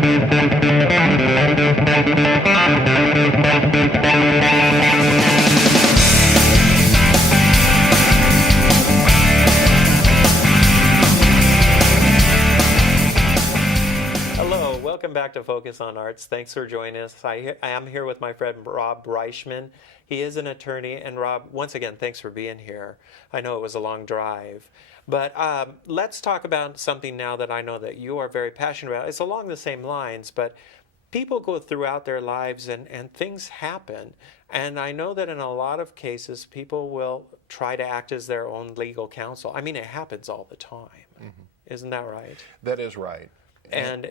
Welcome back to Focus on Arts. Thanks for joining us. I am here with my friend Rob Reichman. He is an attorney. And Rob, once again, thanks for being here. I know it was a long drive. But let's talk about something now that I know that you are very passionate about. It's along the same lines, but people go throughout their lives and things happen. And I know that in a lot of cases, people will try to act as their own legal counsel. I mean, it happens all the time. Mm-hmm. Isn't that right? That is right. And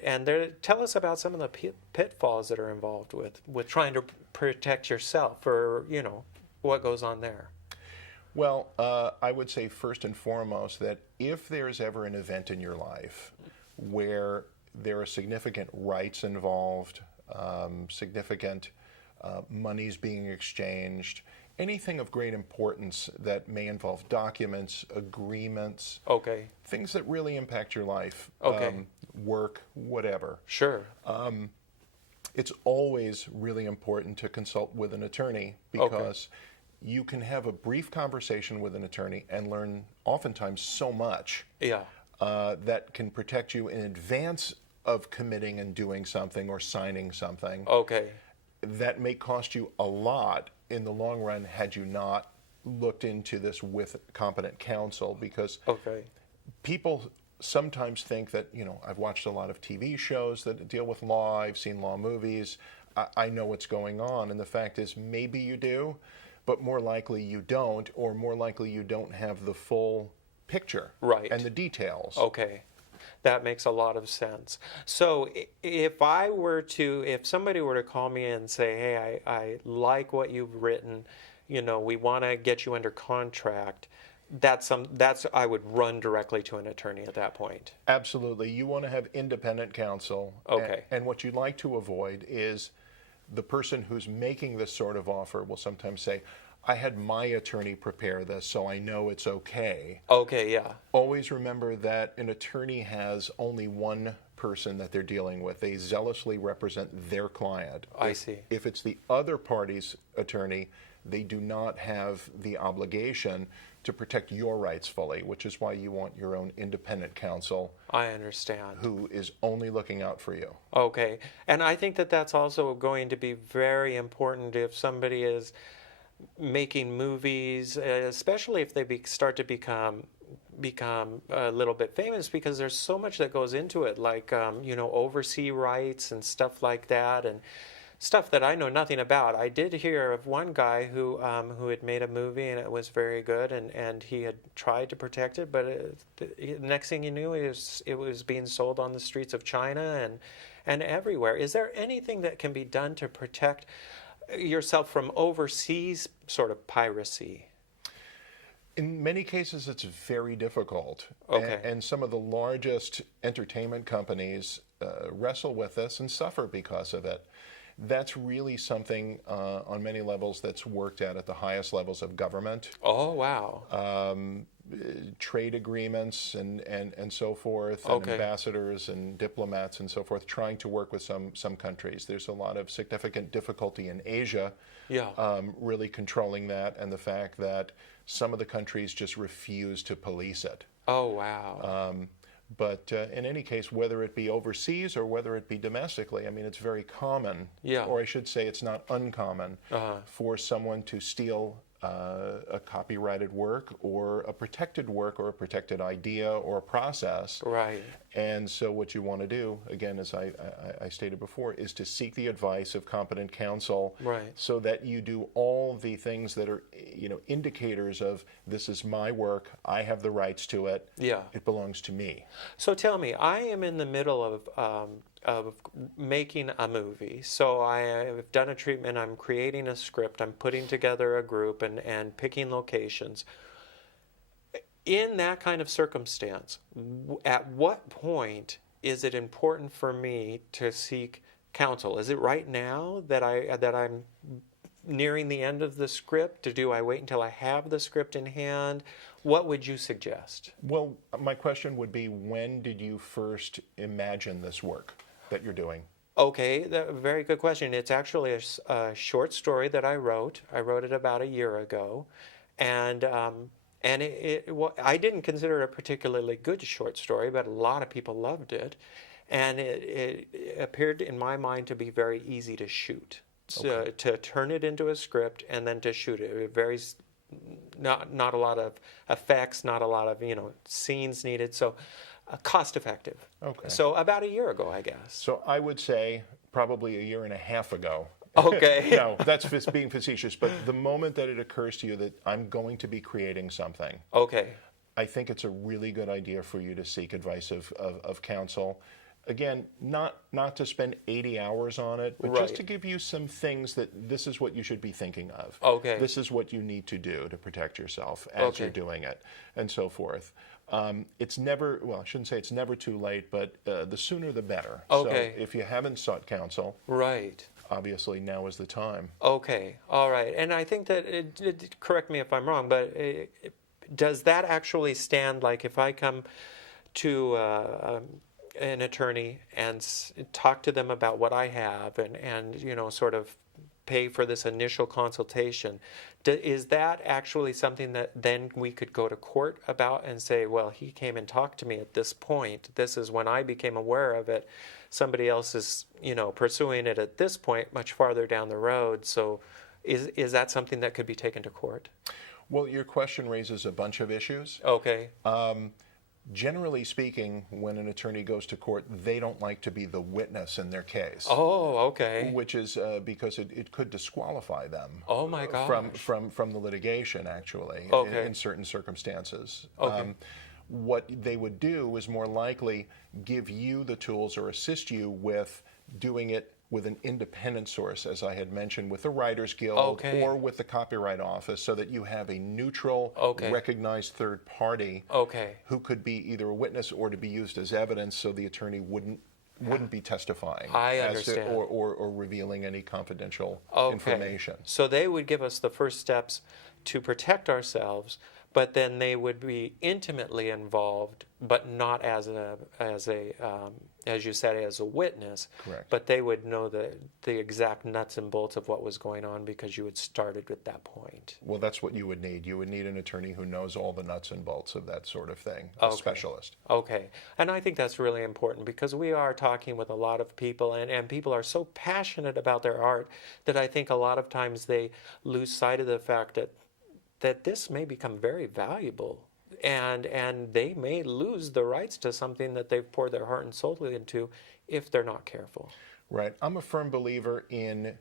tell us about some of the pitfalls that are involved with trying to protect yourself, or what goes on there. Well, I would say first and foremost that if there's ever an event in your life where there are significant rights involved, significant monies being exchanged, anything of great importance that may involve documents, agreements, things that really impact your life, work, whatever. Sure. It's always really important to consult with an attorney because you can have a brief conversation with an attorney and learn oftentimes so much that can protect you in advance of committing and doing something or signing something. That may cost you a lot in the long run had you not looked into this with competent counsel, because people sometimes think that, I've watched a lot of TV shows that deal with law, I've seen law movies, I know what's going on, and the fact is maybe you do, but more likely you don't, or more likely you don't have the full picture and the details. That makes a lot of sense. So if somebody were to call me and say, hey, I like what you've written, we want to get you under contract, I would run directly to an attorney at that point. Absolutely. You want to have independent counsel. And what you'd like to avoid is the person who's making this sort of offer will sometimes say, I had my attorney prepare this, so I know it's okay. Always remember that an attorney has only one person that they're dealing with. They zealously represent their client. I see. If it's the other party's attorney, they do not have the obligation to protect your rights fully, which is why you want your own independent counsel. I understand. Who is only looking out for you. And I think that that's also going to be very important if somebody is making movies, especially if they start to become a little bit famous, because there's so much that goes into it, like overseas rights and stuff like that, and stuff that I know nothing about. I did hear of one guy who had made a movie and it was very good, and he had tried to protect it, but the next thing you knew, it was being sold on the streets of China and everywhere. Is there anything that can be done to protect yourself from overseas sort of piracy? In many cases, it's very difficult. And some of the largest entertainment companies wrestle with this and suffer because of it. That's really something on many levels that's worked at the highest levels of government. Trade agreements and so forth, and ambassadors and diplomats and so forth, trying to work with some countries. There's a lot of significant difficulty in Asia, really controlling that, and the fact that some of the countries just refuse to police it. But in any case, whether it be overseas or whether it be domestically, I mean, it's very common, or I should say it's not uncommon, for someone to steal a copyrighted work or a protected idea or a process. And so what you want to do, again, as I stated before, is to seek the advice of competent counsel so that you do all the things that are, indicators of, this is my work, I have the rights to it, it belongs to me. So tell me, I am in the middle of making a movie. So I have done a treatment, I'm creating a script, I'm putting together a group and picking locations. In that kind of circumstance, at what point is it important for me to seek counsel? Is it right now that I'm nearing the end of the script? Do I wait until I have the script in hand? What would you suggest? Well, my question would be, when did you first imagine this work? that you're doing? Okay, very good question. It's actually a short story that I wrote. I wrote it about a year ago, and well, I didn't consider it a particularly good short story, but a lot of people loved it, and it appeared in my mind to be very easy to shoot. So to turn it into a script and then to shoot it. Very not a lot of effects, not a lot of scenes needed. So cost effective. Okay. So about a year ago, I guess. So I would say probably a year and a half ago. Okay. No, that's being facetious. But the moment that it occurs to you that I'm going to be creating something, okay, I think it's a really good idea for you to seek advice of counsel. Again, not to spend 80 hours on it, but just to give you some things that this is what you should be thinking of. Okay. This is what you need to do to protect yourself as you're doing it, and so forth. It's never, well, I shouldn't say it's never too late, but the sooner the better. Okay. So if you haven't sought counsel, obviously now is the time. Okay, all right. And I think that, correct me if I'm wrong, but does that actually stand, like if I come to an attorney and talk to them about what I have and sort of pay for this initial consultation, is that actually something that then we could go to court about and say, well, he came and talked to me at this point. This is when I became aware of it. Somebody else is, pursuing it at this point, much farther down the road. So is that something that could be taken to court? Well, your question raises a bunch of issues. Okay. Generally speaking, when an attorney goes to court, they don't like to be the witness in their case. Oh, okay. Which is because it could disqualify them. Oh my gosh. From the litigation, actually, in certain circumstances. Okay. What they would do is more likely give you the tools or assist you with doing it with an independent source, as I had mentioned, with the Writers Guild or with the Copyright Office, so that you have a neutral, recognized third party who could be either a witness or to be used as evidence, so the attorney wouldn't be testifying or revealing any confidential information. So they would give us the first steps to protect ourselves, but then they would be intimately involved, but not as you said, as a witness. Correct. But they would know the exact nuts and bolts of what was going on because you had started at that point. Well, that's what you would need. You would need an attorney who knows all the nuts and bolts of that sort of thing, a specialist. Okay. And I think that's really important because we are talking with a lot of people, and people are so passionate about their art that I think a lot of times they lose sight of the fact that this may become very valuable, and they may lose the rights to something that they've poured their heart and soul into if they're not careful. Right. I'm a firm believer in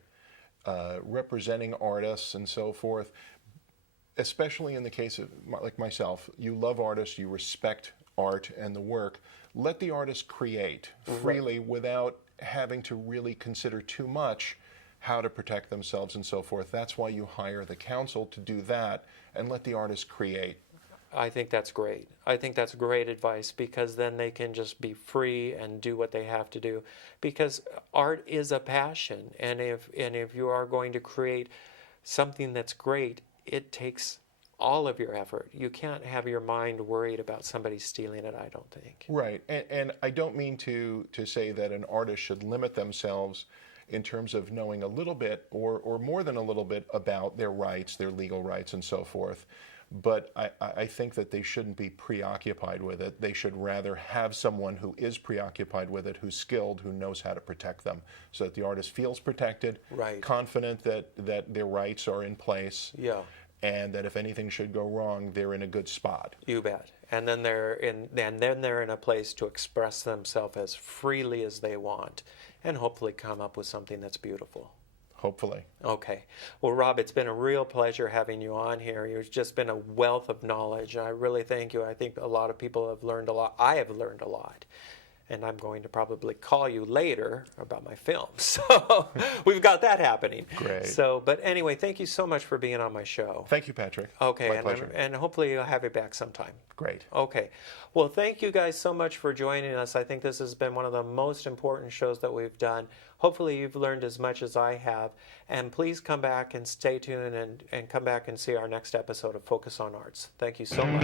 representing artists and so forth, especially in the case of, like myself, you love artists, you respect art and the work. Let the artist create freely without having to really consider too much how to protect themselves and so forth. That's why you hire the counsel to do that and let the artist create. I think that's great. I think that's great advice because then they can just be free and do what they have to do. Because art is a passion, and if you are going to create something that's great, it takes all of your effort. You can't have your mind worried about somebody stealing it, I don't think. Right. And I don't mean to say that an artist should limit themselves in terms of knowing a little bit or more than a little bit about their rights, their legal rights and so forth. But I think that they shouldn't be preoccupied with it. They should rather have someone who is preoccupied with it, who's skilled, who knows how to protect them, so that the artist feels protected, confident that their rights are in place, and that if anything should go wrong, they're in a good spot. You bet. And then they're in a place to express themselves as freely as they want, and hopefully come up with something that's beautiful. Hopefully. Okay. Well, Rob, it's been a real pleasure having you on here. You've just been a wealth of knowledge. I really thank you. I think a lot of people have learned a lot. I have learned a lot. And I'm going to probably call you later about my film. So we've got that happening. Great. So, but anyway, thank you so much for being on my show. Thank you, Patrick. Okay. My pleasure. And hopefully I'll have you back sometime. Great. Okay. Well, thank you guys so much for joining us. I think this has been one of the most important shows that we've done. Hopefully you've learned as much as I have. And please come back and stay tuned and come back and see our next episode of Focus on Arts. Thank you so much.